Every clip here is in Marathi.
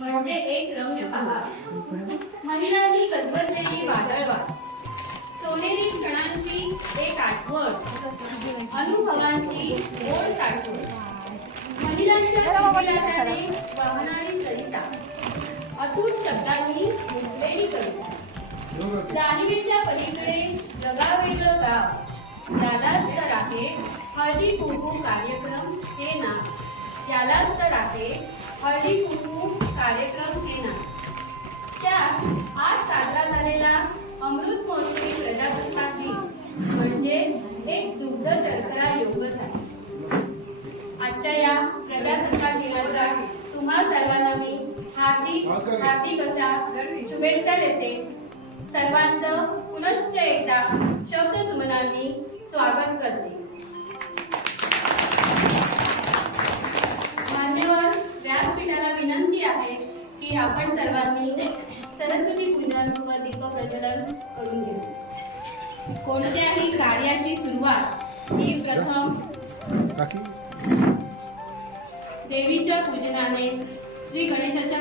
म्हणजे एक रम्य पहार महिलांनी गजबजलेली वादळवाट सोनेरी क्षणांची एक आठवण. अनुभवांची गोड साठवण महिलांच्या किलबिलाटाने वाहणारी सरिता. अतूट शब्दांनी कविता. जाणीवेच्या पलीकडे जगावेगळं गाव. यालाच तर आहे हळदी कुंकू कार्यक्रम हे नाव. यालाच तर आहे हळदी कुंकू कार्यक्रम नाव त्यात आज साजरा झालेला अमृत महोत्सवी प्रजासत्ताक दिन म्हणजे एक दुग्ध शर्करा योगच आहे. आजच्या या प्रजासत्ताक दिनाच्या तुम्हा सर्वांना मी हार्दिक हार्दिक अशा शुभेच्छा देते. सर्वांचं पुनश्च एकदा शब्द सुमनांनी स्वागत करते. आहे की आपण सर्वांनी सरस्वती पूजन व दीप प्रज्वलन करून घेऊ कोणत्याही कार्याची सुरुवात ही प्रथम देवीच्या पूजनाने श्री गणेशाच्या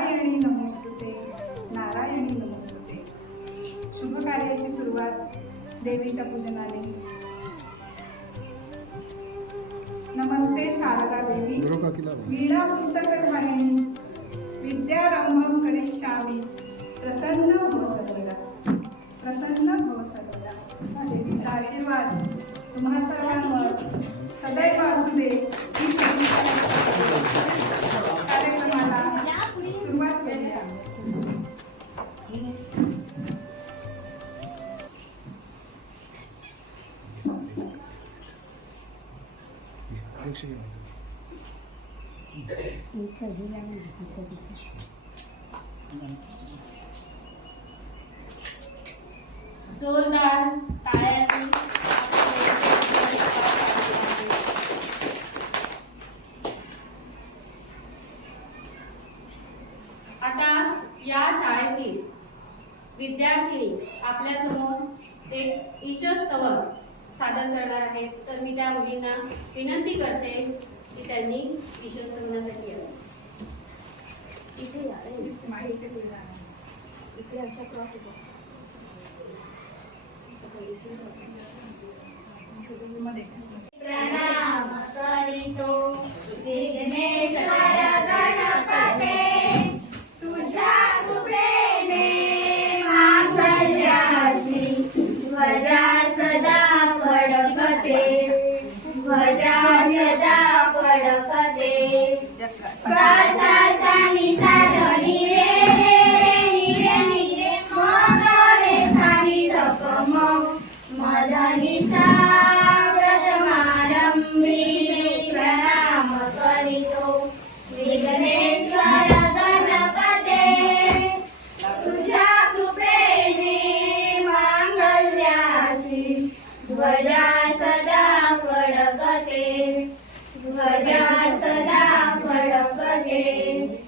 नारायणी नमोस्तुते नारायणी नमोस्तुते. शुभ कार्याची सुरुवात देवीच्या पूजनाने. नमस्ते शारदा देवी. गुरु काकीला वीणा पुस्तकधारिणी विद्यारंभम करिष्यामि. प्रसन्न भव सर्वदा प्रसन्न भव सर्वदा देवीचा आशीर्वाद तुम्हा सर्वांवर. सदैव असू दे. Şöyle yanına gitmiş. इकडे अशा सदा फडकते. ध्वजा सदा फडकते.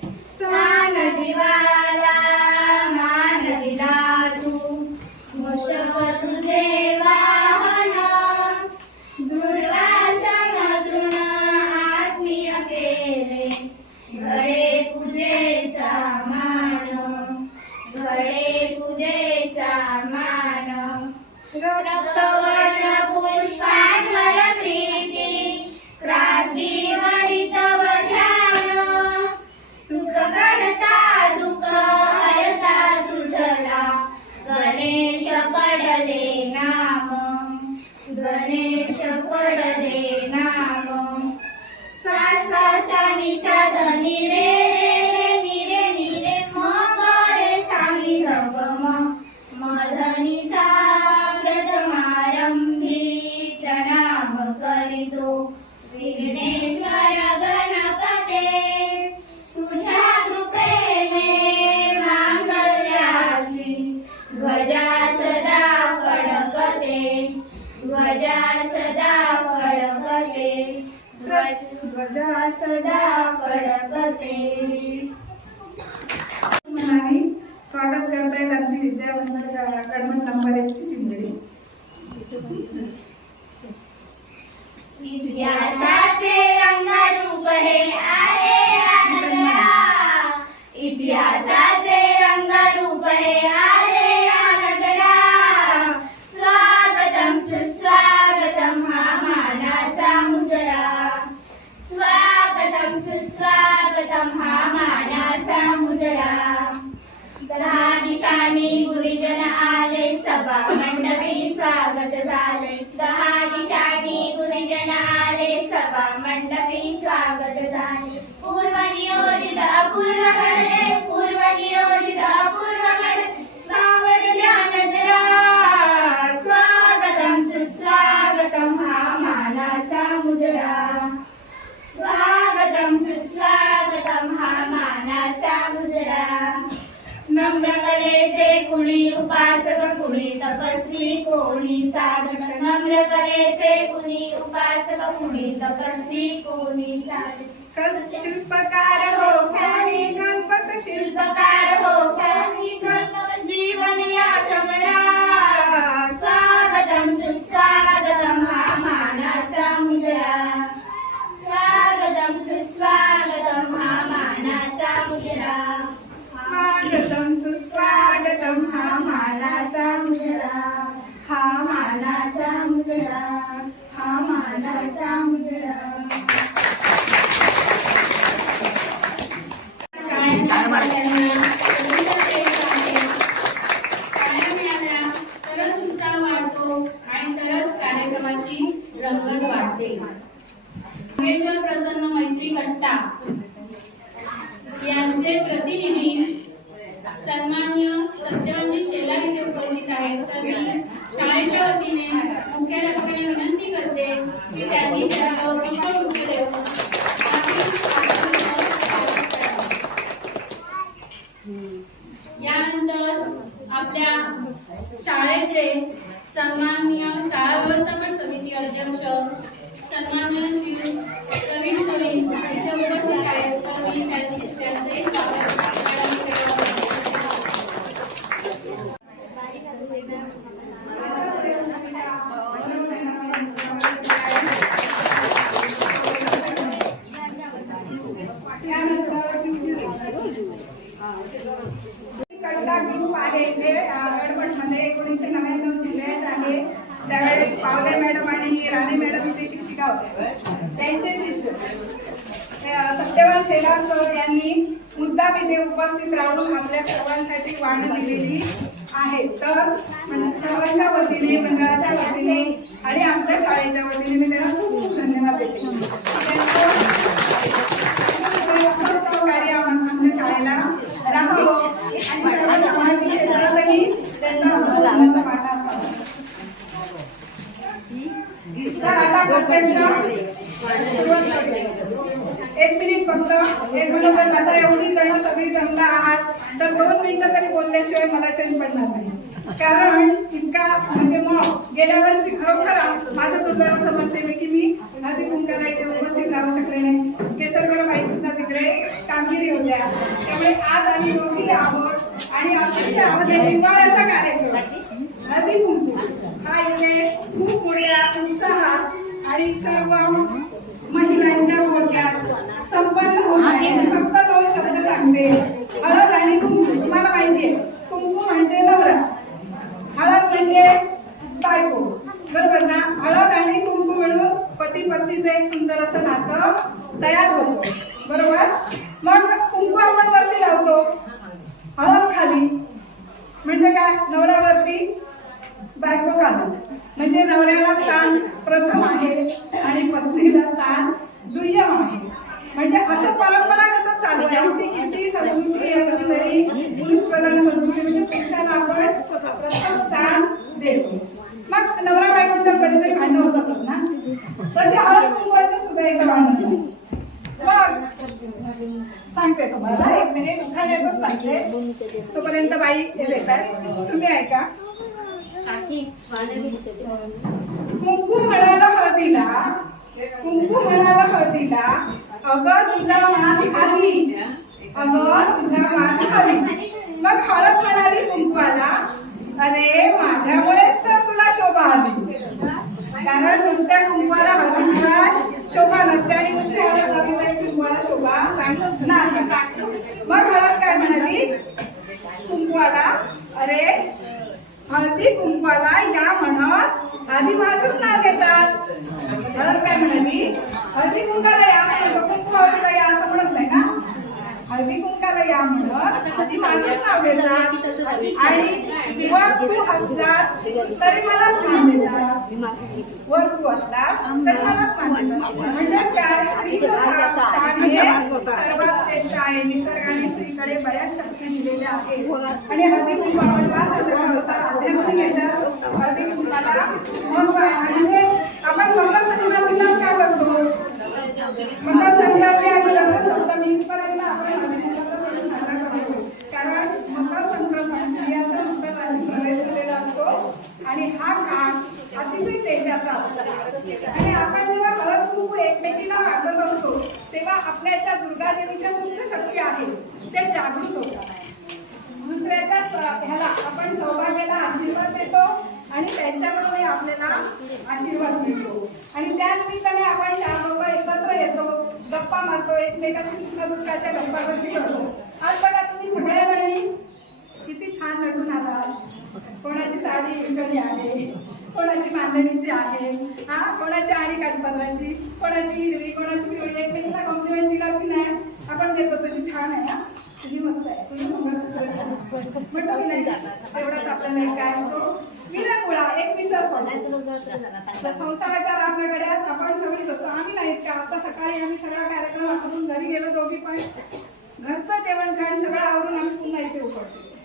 कलेचे कुणी उपासक कुणी तपस्वी कोणी शिल्पकार हो सारी कल्पक शिल्प शिल्पकार हो खरी कल्पक जीवन या समरा. स्वागतम सुस्वागतम हा मानाचा मुजरा हा मानाचा मुजरा. वाढतो आणि तरच कार्यक्रमाची रंगत वाढते योगेश्वर प्रसन्न मैत्री कट्टा यांचे प्रतिनिधी सन्मान्य सत्यवंती शेलार इथे उपस्थित आहेत. तर मी शाळेच्या वतीने मुख्याध्यापकांना विनंती करते की त्यांनी त्यांचं पुष्पगुच्छ देऊन यानंतर आपल्या शाळेचे सन्माननीय शाळा व्यवस्थापन समिती अध्यक्ष सन्माननीय श्री आहे ते गडबडमध्ये एकोणीसशे नव्याण्णव जिल्ह्यात आहे. त्यावेळेस पावले मॅडम आणि राणे मॅडम इथे शिक्षिका होते. त्यांचे शिष्य. सत्यवान शेला सर यांनी मुद्दाम इथे उपस्थित राहून आपल्या सर्वांसाठी वाण दिलेली आहे. तर म्हणजे सर्वांच्या वतीने मंडळाच्या वतीने आणि आमच्या शाळेच्या वतीने मी त्यांना खूप खूप धन्यवाद देते त्यांचं असंच सहकार्य आम- आमच्या शाळेला राहावं आणि सर्व सामाजिक क्षेत्रातही त्यांचा असा मोलाचा वाटा असावा तर आता प्रत्यक्ष सुरुवात करूया. एक मिनिट फक्त एक बरोबर आता एवढी जण सगळी जमला आहात. तर दोन मिनिटं तरी बोलल्याशिवाय मला चेंज पडणार नाही. कारण इतका म्हणजे मग गेल्या वर्षी खरोखर माझं दुर्दैव समजते मी की मी आधी कुंकाला इथे उपस्थित राहू शकले नाही. केसरकर बाई सुद्धा तिकडे कामगिरी होत्या. त्यामुळे आज आम्ही दोघी आहोत. आणि अतिशय आम्हाला हिवाळ्याचा कार्यक्रम नदी कुंकू हा इथे खूप मोठ्या उत्साहात आणि सर्व महिलांच्या मोठ्यात संपन्न होत आहे मी फक्त दोन शब्द सांगते हळद आणि कुंकू तुम्हाला माहितीये कुंकू म्हणजे नवरा हळद म्हणजे बायको बरोबर ना हळद आणि कुंकू मिळून पती पत्नीचं एक सुंदर असं नातं तयार होतं बरोबर मग कुंकू आपण वरती लावतो हळद खाली म्हणजे काय नवऱ्यावरती बायको खाली म्हणजे नवऱ्याला स्थान प्रथम आहे आणि पत्नीला स्थान दुय्यम आहे म्हणजे असं परंपरागत चालू आहे? ती किती संस्कृती असली तरी पुरुष प्रधान संस्कृती म्हणजे पुरुषाला आपण प्रथम स्थान देतो. मग नवरा बायकोचं कधीतरी भांडण होतातच ना? तसे हळद कुंकवाचं सुद्धा एकदा भांडण मग सांगते तुम्हाला एक मिनिट उखाण्यातच सांगते. तोपर्यंत बाई हे देतात. तुम्ही ऐका. कुंकू म्हणाला हळदीला कुंकू म्हणाला हळदीला अगं तुझा मान खाली अगं तुझा मान खाली मग हळद म्हणाली कुंकवाला. अरे माझ्यामुळेच तर तुला शोभा आली. कारण नुसत्या कुंकवाला हळदीशिवाय शोभा नसते आणि नुसत्या हळद लावली तरी कुंकवाला शोभा नाही. मग हळद काय म्हणाली? कुंकवाला. अरे हळदी कुंकवाला या म्हणत आधी माझंच नाव घेतात. हळद काय म्हणाली? हळदी कुंकाला या असं म्हणतो, कुंकू हळदीला या असं म्हणत नाही ना हळदी कुंकाला या म्हणत. आधी माझंच नाव घेतात. आणि वर तू असलास तरी मलाच मान देतात. वर तू असलास तरी मलाच देतात. म्हणजे त्या स्त्रीचं स्थान सर्वात श्रेष्ठ आहे. निसर्गाने स्त्रीकडे बऱ्याच शक्ती दिलेल्या आहेत. आणि हळदी कुंकू आपण का साजरा आध्यात्मिक याच्यात म्हणजे आपण मकर संक्रांतीला काय करतो मकर संक्रांती आणि लग्न सप्तमी पर्यंत आपण साजरा करतो कारण मकर संक्रांत मकर राशी प्रवेश झालेला असतो आणि हा काळ अतिशय तेजाचा असतो आणि आपण जेव्हा हळद कुंकू एकमेकीला वाटत असतो तेव्हा आपल्या त्या दुर्गा देवीच्या शुद्ध शक्ती आहे ते जागृत होतात दुसऱ्याच्या ह्याला आपण सौभाग्याला आशीर्वाद देतो. आणि त्यांच्याकडूनही आपल्याला आशीर्वाद मिळतो. आणि त्या निमित्ताने आपण चार लोक एकत्र येतो गप्पा मारतो एकमेकाशी सुखदुःखाच्या गप्पा गोष्टी करतो. आज बघा तुम्ही सगळ्या जणी किती छान नटून आलात. कोणाची साडी विकली आहे कोणाची बांधणीची आहे हा? कोणाची आणि काठपदराची कोणाची हिरवी कोणाची पिवळी एकमेकीला कॉम्प्लिमेंट दिला की नाही? आपण देतो तुझी छान आहे हा? तुझी मस्त आहे. तुझी मंगळसूत्र छान. आहे. नाही एवढाच आपल्याला काय असतो विरंगुळा एक विसर पडतो तर संसाराच्या रांगड्यात आपण सगळीच असतो. आम्ही नाहीत का आता सकाळी आम्ही सगळा कार्यक्रम आपण घरी गेलो दोघी पण. घरचं जेवण खाण सगळं आवरून आम्ही पुन्हा इथे उपस्थित.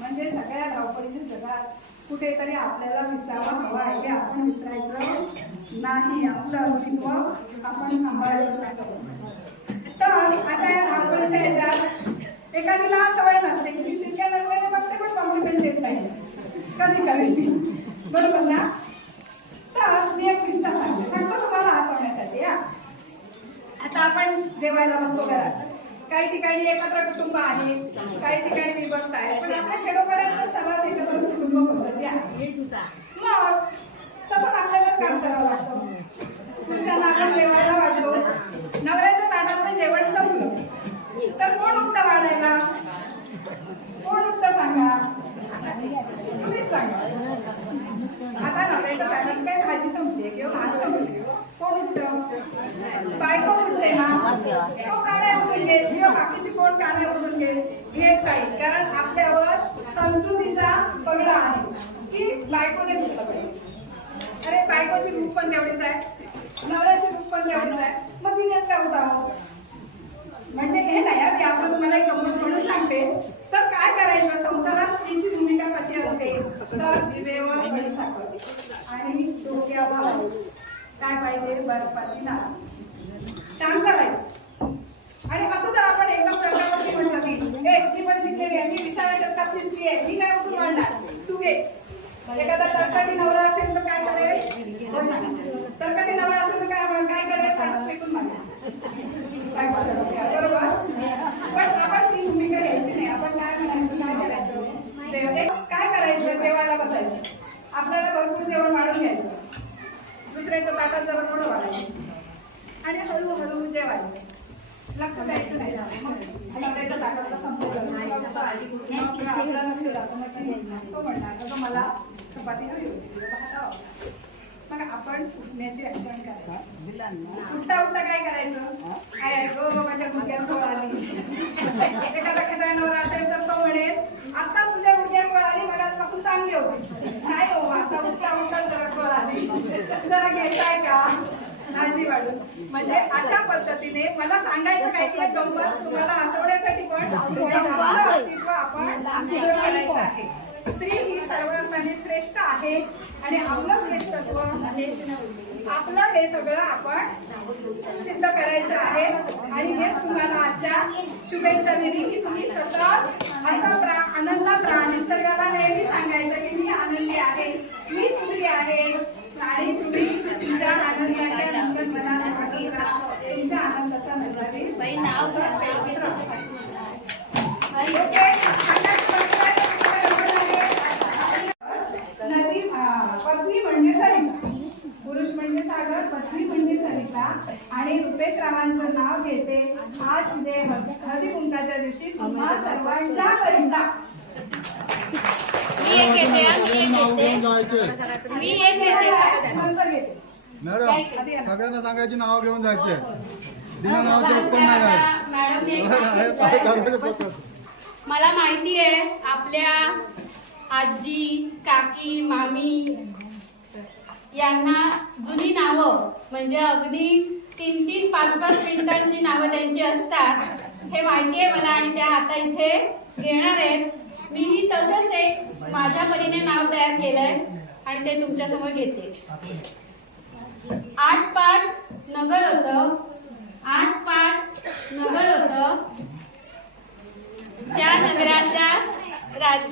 म्हणजे सगळ्या धावपळीच्या जगात कुठेतरी आपल्याला विसरावा हवा आहे की आपण विसरायचं नाही. आपलं अस्तित्व आपण सांभाळायचं असतं. तर अशा या धावपळीच्या ह्याच्यात एखादीला सवय नसते की तितक्या नजरेने बघते पण कॉम्प्लिमेंट देत नाही. कधी कधी. बरोबर ना? तर मी एक किस्सा सांगते. फक्त तुम्हाला हसवण्यासाठी हा. आता आपण जेवायला बसतो घरात. काही ठिकाणी एकत्र कुटुंब आहे काही ठिकाणी विभक्त आहे पण आपल्या खेडोपाड्यात तर एकत्र कुटुंब पद्धती आहे. मग सतत आपल्यालाच काम करावं लागतं. पुरुषांना आपण जेवायला वाटतो नवऱ्याच्या ताटातलं जेवण संपलं. तर कोण उठतं वाढायला? कोण उठतं सांगा तुम्हीच सांगा आता नवऱ्याच्या ताटात काय भाजी संपली किंवा भात संपली कोण उठतं बायको उठते ना तो काड्या उठून घेत किंवा बाकीची कोण काड्या उठून घेत घेत नाही कारण आपल्यावर संस्कृतीचा पगडा आहे की बायकोने उठलं पाहिजे अरे बायकोची रूप पण तेवढीच आहे नवऱ्याची रूप पण तेवढीच आहे मग तिनेच का उठावं म्हणजे हे नाही हा, की आपण तुम्हाला एक गंमत म्हणून सांगते तर काय करायचं संसारात स्त्रीची भूमिका कशी असते तर जिभेवर खडी साखर आणि डोक्यावर काय पाहिजे बर्फाची नाळ शांत राहायचं आणि असं जर आपण एका प्रकारावरती म्हटलं की ए मी पण शिकलेली आहे मी विसाव्या शतकातली स्त्री आहे मी काय उठून मांडणार तू घे एखादा तरकाटी नवरा असेल तर काय करेल तरकाटी नवरा असेल तर काय काय करेल त्यालाच फेकून मारणार बायकोच्या डोक्यावर, बरोबर पण आपण ती भूमिका घ्यायची नाही आपण काय म्हणायचं काय करायचं जेव- एक काय करायचं जेवायला बसायचं आपल्याला भरपूर जेवण वाढून घ्यायचं दुसऱ्याच्या ताटात जरा थोडं वाढायचं आणि हळूहळू जेवायचं लक्ष द्यायचं नाही मग नवऱ्याच्या ताटातलं संपवलं मग आपलं लक्ष जातं मग ती- तो म्हणणार "अगं, मला चपाती हवी होती किंवा भात हवा होता." मग आपण उठण्याची ऍक्शन करायची उठता उठता काय करायचं काय गो माझ्या गुडघ्यात गोळ आली एखादा खेळा नवरा असेल तर तो म्हणेल आता सुद्धा गुडघ्यात गोळ आली मगाचपासून चांगली होती नाही हो आता उठता उठता जरा गोळ आली जरा घेताय का भाजी वाढून म्हणजे अशा पद्धतीने मला सांगायचं काय की गंमत तुम्हाला हसवण्यासाठी पण आपलं अस्तित्व आपण करायचं आहे. स्त्री ही सर्वांमध्ये श्रेष्ठ आहे आणि आपलं श्रेष्ठत्व आपलं हे सगळं आपण सिद्ध करायचं आहे. आणि हेच तुम्हाला आजच्या शुभेच्छा दिली की तुम्ही सतत असं प्रा आनंदात राहा. निसर्गाला नेहमी सांगायचं की मी आनंदी आहे मी सुखी आहे. आणि तुम्ही तुमच्या आनंदाच्या नंतर मला आनंद करा. तुमच्या आनंदाचा नंतर बाई नाव ओके आकाश पंकज, बरोबर आहे. नदी पत्नी म्हणजे सरिता. पुरुष म्हणजे सागर पत्नी म्हणजे सरिता. आणि रुपेश रावांचं नाव घेते आज उद्या हळदी कुंकाच्या दिवशी तुम्हा सर्वांच्या करिता. मी एक येते हा, मी एक येते सगळ्यांना सांगायची नाव घेऊन जायचे पटकन. मला माहिती आहे आपल्या आजी काकी मामी यांना जुनी नावं म्हणजे अगदी तीन तीन पाच पाच मिनिटांची नावं त्यांची असतात. हे माहिती आहे मला आणि त्या आता इथे घेणार आहेत. मीही तसंच एक माझ्या परीने नाव तयार केलंय आणि ते तुमच्यासमोर घेते. आठ पाठ नगर होतं. आठ पाठ नगर होतं. त्या नगराच्या राज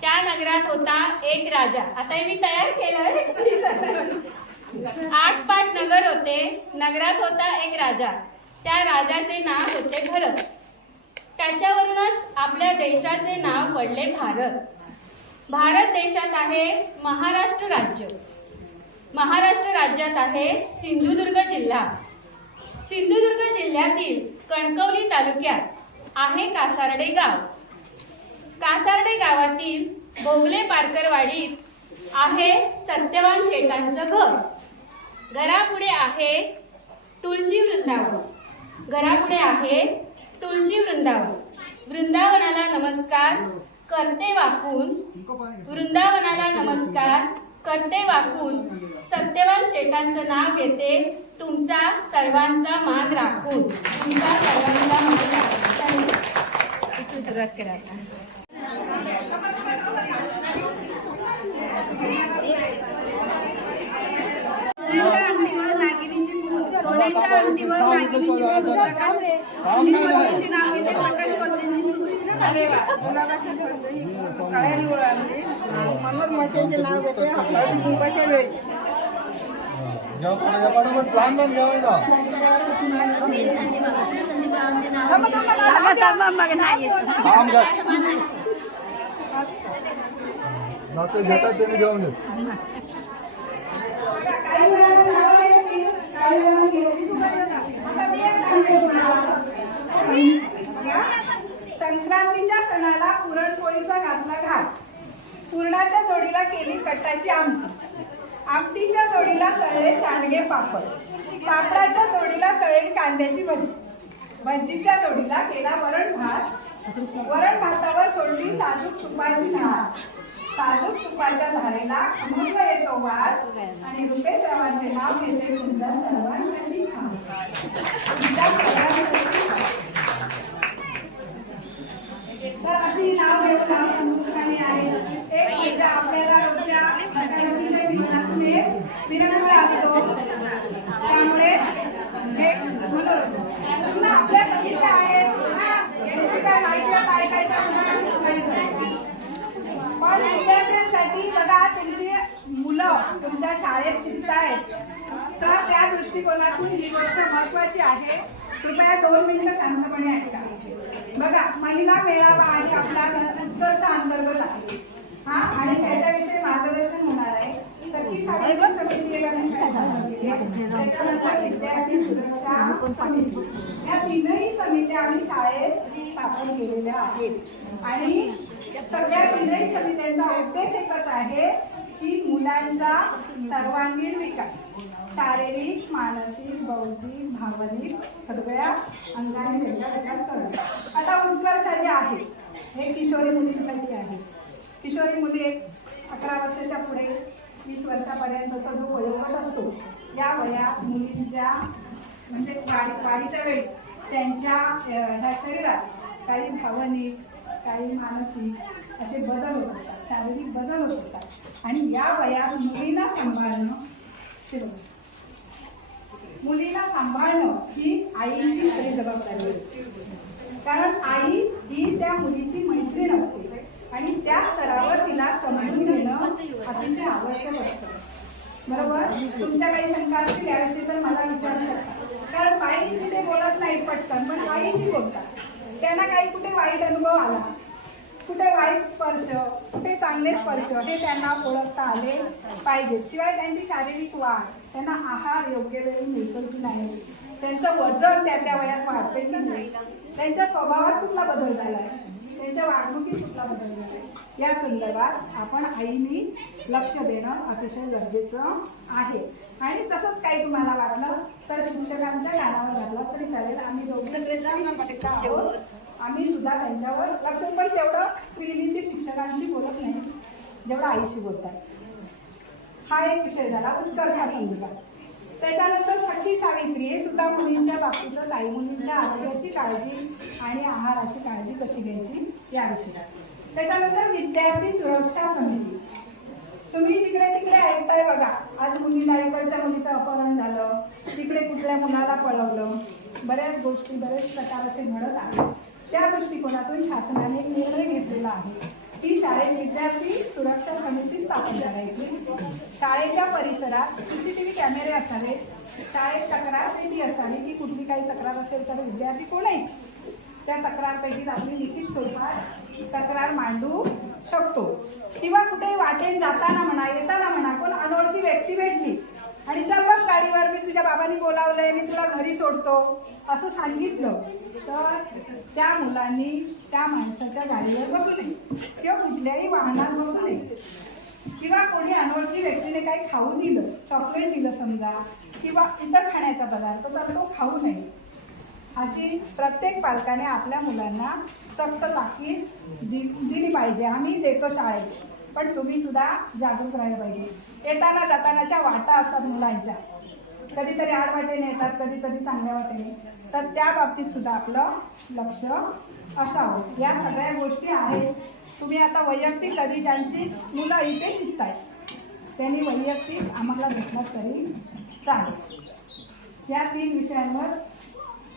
त्या नगरात होता एक राजा. आता हे मी तयार केलं आठ पाच नगर होते. नगरात होता एक राजा. त्या राजाचे नाव होते भरत. त्याच्यावरूनच आपल्या देशाचे नाव पडले भारत. भारत देशात आहे महाराष्ट्र राज्य. महाराष्ट्र राज्यात आहे सिंधुदुर्ग जिल्हा. सिंधुदुर्ग जिल्ह्यातील कणकवली तालुक्यात आहे कासार्डे गाव. कासार्डे गावातील भोगले पारकरवाडीत आहे सत्यवान शेटांचं घर. घरापुढे आहे तुळशी वृंदावन. घरापुढे आहे तुळशी वृंदावन. वृंदावनाला नमस्कार करते वाकून. वृंदावनाला नमस्कार करते वाकून. सत्यवान शेटांचं नाव येते तुमचा सर्वांचा मान राखून तुमचा सर्वांचा मान राखून सुरुवात करा आता. सोन्याच्या अंगठीवर नागिनीची प्रकाश पत्नीची नाव प्रकाश अरे मोत्यांचे नाव घेते हळदी कुंकाच्या वेळी या पुढे या पाठोपाठ लहान लहान घ्यावायला थांब जा. जाते घेतात त्याने घेऊन येत संक्रांतीच्या सणाला पुरणपोळीचा घातला घाट. पुरणाच्या जोडीला केली कट्टाची आमटी आमटीच्या जोडीला तळले सांडगे पापड. पापडाच्या जोडीला तळली कांद्याची भजी. भजीच्या जोडीला केला वरण भात. वरण भातावर सोडली साजूक तुपाची धार साजूक तुपाच्या धारेला अमृत येतो वास. आणि रुपेश रावांचे नाव घेते तुमच्या सर्वांसाठी तर अशी नाव घेऊन नाव संस्कृती आहे. एक म्हणजे आपल्याला विरंगुळा असतो. त्यामुळे आपल्या समित्या आहेत काय काय काय पण विद्यार्थ्यांसाठी बघा तुमची मुलं तुमच्या शाळेत शिकतायत तर त्या दृष्टिकोनातून ही गोष्ट महत्वाची आहे. कृपया दोन मिनिटं शांतपणे ऐका. बघा महिला मेळावा आणि आपला उत्कर्ष अंतर्गत आहे. हा? आणि त्याच्याविषयी मार्गदर्शन होणार आहे. सखी साहित्य समितीला त्याच्यानंतर विद्यार्थी सुरक्षा समिती. या तीनही समित्या आम्ही शाळेत स्थापन केलेल्या आहेत. आणि सगळ्या तीनही समित्यांचा उद्देश एकच आहे की मुलांचा सर्वांगीण विकास. शारीरिक मानसिक बौद्धिक भावनिक सगळ्या अंगाने त्यांचा विकास करणं आता उत्कर्षाली आहे. हे किशोरी मुलींसाठी आहे. किशोरी मुले अकरा वर्षाच्या पुढे वीस वर्षापर्यंतचा जो वयोगट असतो या वयात मुलींच्या म्हणजे वाढी वाढीच्या वेळी त्यांच्या ह्या शरीरात काही भावनिक काही मानसिक असे बदल होत असतात शारीरिक बदल होत असतात. आणि या वयात मुलींना सांभाळणं शिरो मुलीला सांभाळणं ही आईची खरी जबाबदारी असते. कारण आई ही त्या मुलीची मैत्रीण असते. आणि त्या स्तरावर तिला समजून घेणं अतिशय आवश्यक असतं. बरोबर? तुमच्या काही शंका असतील याविषयी तर मला विचारू शकता. कारण बाईशी ते बोलत नाही पटकन पण आईशी बोलतात. त्यांना काही कुठे वाईट अनुभव आला? कुठे वाईट स्पर्श कुठे चांगले स्पर्श हे त्यांना ओळखता आले पाहिजेत. शिवाय त्यांची शारीरिक वाढ त्यांना आहार योग्य वेळी मिळतो की नाही त्यांचं वजन त्या त्या वयात वाढते की नाही? त्यांच्या स्वभावात कुठला बदल झाला आहे त्यांच्या वागणुकीत कुठला बदल झाला या संदर्भात आपण आईनी लक्ष देणं अतिशय गरजेचं आहे. आणि तसंच काही तुम्हाला वाटलं तर शिक्षकांच्या कानावर घातला तरी चालेल. आम्ही दोघे आहोत. आम्ही सुद्धा त्यांच्यावर लक्ष पण तेवढं फ्रीली ते शिक्षकांशी बोलत नाही. जेवढं आईशी बोलतात. हा एक विषय झाला उत्कर्षासंदर्भात त्याच्यानंतर सखी सावित्री हे सुद्धा मुलींच्या बाबतीतच आहे मुलींच्या आरोग्याची काळजी आणि आहाराची काळजी कशी घ्यायची याविषयी त्याच्यानंतर विद्यार्थी सुरक्षा समिती. तुम्ही जिकडे तिकडे ऐकताय बघा आज मुलीला इकडच्या मुलीचं अपहरण झालं तिकडे कुठल्या मुलाला पळवलं बऱ्याच गोष्टी बरेच प्रकार असे घडत आहेत. त्या दृष्टिकोनातून शासनाने निर्णय घेतलेला आहे. की शाळेत विद्यार्थी सुरक्षा समिती स्थापन करायची. शाळेच्या परिसरात सीसीटीव्ही कॅमेरे असावे. शाळेत तक्रार पेटी असावी की कुठली काही तक्रार असेल तर विद्यार्थी कोण आहे त्या तक्रार पेटीत आपली लिखित स्वरूपात तक्रार मांडू शकतो. किंवा कुठे वाटेन जाताना म्हणा येताना म्हणा कोण अनोळखी व्यक्ती भेटली आणि चल बस गाडीवर मी तुझ्या बाबांनी बोलावलंय मी तुला घरी सोडतो असं सांगितलं तर त्या मुलांनी त्या माणसाच्या गाडीवर बसू नये. किंवा कुठल्याही वाहनात बसू नये. किंवा कोणी अनोळखी व्यक्तीने काही खाऊ दिलं चॉकलेट दिलं समजा किंवा इतर खाण्याचा पदार्थ तर तो खाऊ नये. अशी प्रत्येक पालकाने आपल्या मुलांना सक्त ताकीद दि दिली पाहिजे. आम्ही देतो शाळेत पण तुम्ही सुद्धा जागरूक राहिलं पाहिजे. येताना जातानाच्या वाटा असतात मुलांच्या. कधीतरी आडवाटेने येतात कधीतरी चांगल्या वाटेने. तर त्या बाबतीत सुद्धा आपलं लक्ष असावं. या सगळ्या गोष्टी आहेत. तुम्ही आता वैयक्तिक कधी ज्यांची मुलं इथे शिकतायत त्यांनी वैयक्तिक आम्हाला भेटलं तरी चालेल. या तीन विषयांवर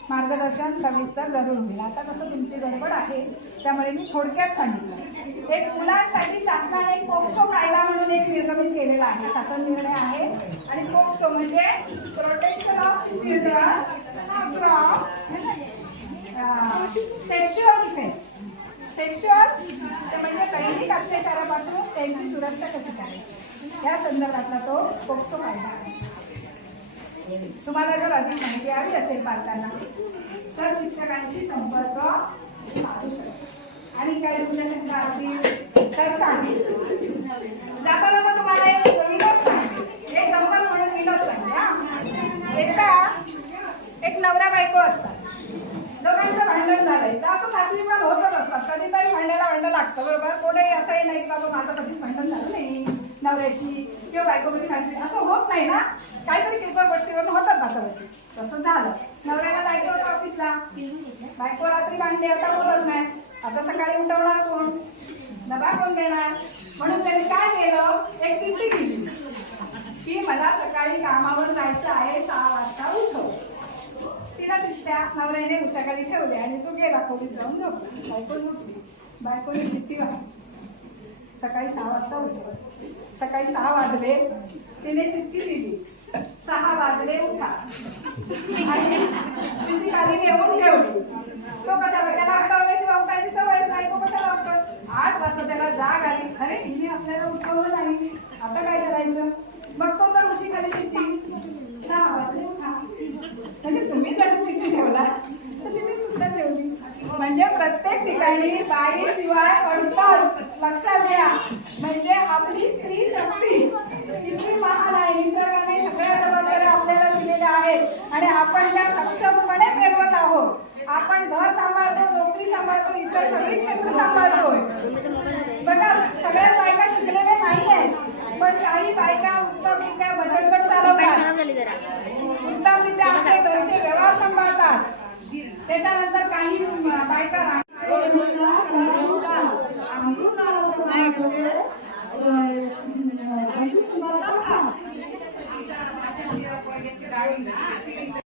मार्गदर्शन सविस्तर जरूर होईल. आता कसं तुमची गडबड आहे त्यामुळे मी थोडक्यात सांगितलं. एक मुलांसाठी शासनाने एक पोक्सो कायदा म्हणून एक निर्गमित केलेला आहे. शासन निर्णय आहे. आणि पोक्सो म्हणजे protection of children from sexual defence sexual म्हणजे लैंगिक अत्याचारापासून त्यांची सुरक्षा कशी करायची? या संदर्भातला तो पोक्सो कायदा आहे. तुम्हाला जर अधिक माहिती हवी असेल पालकांना तर शिक्षकांशी संपर्क साधू शकतो. आणि काही तुमच्या शंका असतील तर सांगेल. जाता जाता तुम्हाला एक विनोद सांगेल. एक गंमत म्हणून विनोद सांगेल हा. एकदा एक नवरा बायको असतात. दोघांचं भांडण झालंय. तर असं खात्री पण होतच असतात. कधीतरी भांडायला भांडण लागतं बरोबर? कोणीही असंही नाही की बाबा माझं कधीच भांडण झालं नाही. नवऱ्याशी किंवा बायकोमध्ये भांडण असं होत नाही ना? काहीतरी किरकोळ गोष्टीवरून होतात बाचाबाची तसं झालं. नवऱ्याला जायचं होतं ऑफिसला. बायको रात्री भांडली आता बोलत नाही. आता सकाळी उठवणार कोण? डबा कोण देणार? म्हणून त्यांनी काय केलं? एक चिठ्ठी दिली की मला सकाळी कामावर जायचं आहे सहा वाजता उठव. तिला तिथल्या नवऱ्याने उशाखाली ठेवले आणि तो गेला. कोणी जाऊन झोपला. बायको झोपली. बायकोने चिठ्ठी वाचली. सकाळी सहा वाजता उठव सकाळी सहा वाजले. तिने चिठ्ठी दिली आणि उशी खाली नेऊन ठेवली तो कशाला त्याला उठवल्याशिवाय उठायची सवयच नाही तो कशाला उठत आठ वाजता त्याला जाग आली अरे हिने आपल्याला उठवलं नाही आता काय करायचं मग तो तर उशी खाली चिठ्ठी सहा वाजले म्हणजे तुम्ही जशी चिठ्ठी ठेवला तशी मी सुद्धा ठेवली म्हणजे प्रत्येक ठिकाणी बाई शिवाय अडताच लक्षात घ्या. म्हणजे आपली स्त्री शक्ती किती महान आहे आहेत आणि आपण त्या सक्षमपणे पेरवत आहोत आपण घर सांभाळतो नोकरी सांभाळतो इतर सगळी क्षेत्र सांभाळतोय बघा सगळ्याच बायका शिकलेल्या नाही आहेत पण काही बायका उत्तमरित्या बचत गट चालवतात उत्तमरित्या आपले घरचे व्यवहार सांभाळतात त्याच्यानंतर काही बायका Yeah.